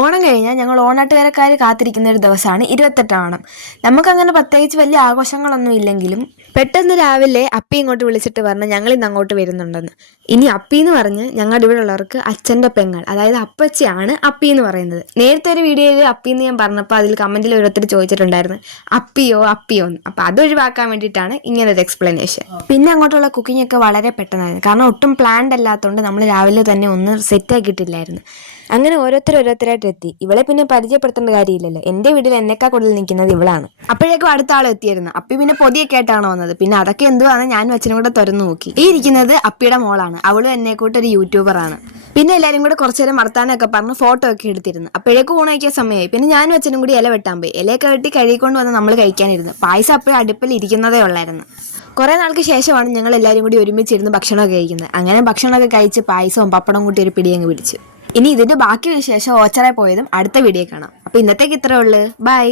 ഓണം കഴിഞ്ഞാൽ ഞങ്ങൾ ഓണാട്ടുകാരക്കാർ കാത്തിരിക്കുന്ന ഒരു ദിവസമാണ് 28 ഓണം. നമുക്കങ്ങനെ പ്രത്യേകിച്ച് വലിയ ആഘോഷങ്ങളൊന്നും ഇല്ലെങ്കിലും പെട്ടെന്ന് രാവിലെ അപ്പി ഇങ്ങോട്ട് വിളിച്ചിട്ട് പറഞ്ഞു ഞങ്ങൾ ഇന്ന് അങ്ങോട്ട് വരുന്നുണ്ടെന്ന്. ഇനി അപ്പി എന്ന് പറഞ്ഞ് ഞങ്ങളുടെ ഇവിടെ ഉള്ളവർക്ക് അച്ഛൻ്റെ പെങ്ങൾ, അതായത് അപ്പച്ചിയാണ് അപ്പി എന്ന് പറയുന്നത്. നേരത്തെ ഒരു വീഡിയോയിൽ അപ്പി എന്ന് ഞാൻ പറഞ്ഞപ്പോൾ അതിൽ കമൻറ്റിൽ ഓരോരുത്തർ ചോദിച്ചിട്ടുണ്ടായിരുന്നു അപ്പിയോ അപ്പിയോ എന്ന്. അപ്പോൾ അത് ഒഴിവാക്കാൻ വേണ്ടിയിട്ടാണ് ഇങ്ങനൊരു എക്സ്പ്ലനേഷൻ. പിന്നെ അങ്ങോട്ടുള്ള കുക്കിംഗ് ഒക്കെ വളരെ പെട്ടെന്നായിരുന്നു, കാരണം ഒട്ടും പ്ലാൻഡ് അല്ലാത്തതുകൊണ്ട് നമ്മൾ രാവിലെ തന്നെ ഒന്നും സെറ്റാക്കിയിട്ടില്ലായിരുന്നു. അങ്ങനെ ഓരോരുത്തരായിട്ട് എത്തി. ഇവളെ പിന്നെ പരിചയപ്പെടുത്തേണ്ട കാര്യമില്ലല്ലോ, എൻ്റെ വീട്ടിൽ എന്നെക്കാൾ കൂടുതൽ നിൽക്കുന്നത് ഇവളാണ്. അപ്പോഴേക്കും അടുത്ത ആൾ എത്തിയിരുന്നു. അപ്പി പിന്നെ പൊതിയൊക്കെ ആയിട്ടാണ് വന്നത്. പിന്നെ അതൊക്കെ എന്തുവാണ് ഞാനും അച്ഛനും കൂടെ തുറന്നു നോക്കി. ഈ ഇരിക്കുന്നത് അപ്പിയുടെ മോളാണ്, അവളും എന്നെ കൂട്ടൊരു യൂട്യൂബറാണ്. പിന്നെ എല്ലാവരും കൂടെ കുറച്ചു നേരം വർത്താനൊക്കെ പറഞ്ഞ് ഫോട്ടോ ഒക്കെ എടുത്തിരുന്നു. അപ്പോഴേക്കും ഊണ് കഴിക്കാൻ സമയമായി. പിന്നെ ഞാനും അച്ഛനും കൂടി ഇല വെട്ടാൻ പോയി. ഇലയൊക്കെ വെട്ടി കഴുകിക്കൊണ്ട് വന്ന് നമ്മൾ കഴിക്കാനിരുന്നു. പായസം അപ്പോഴും അടുപ്പിൽ ഇരിക്കുന്നതേ ഉള്ളായിരുന്നു. കുറേ നാൾക്ക് ശേഷമാണ് ഞങ്ങൾ എല്ലാവരും കൂടി ഒരുമിച്ചിരുന്ന് ഭക്ഷണമൊക്കെ കഴിക്കുന്നത്. അങ്ങനെ ഭക്ഷണമൊക്കെ കഴിച്ച് പായസവും പപ്പടം കൂട്ടി ഒരു പിടിയങ്ങ് പിടിച്ചു. ഇനി ഇതിന്റെ ബാക്കി വിശേഷം ഓച്ചറ പോയതും അടുത്ത വീഡിയോ കാണാം. അപ്പൊ ഇന്നത്തേക്ക് ഇത്രേ ഉള്ളു. ബൈ.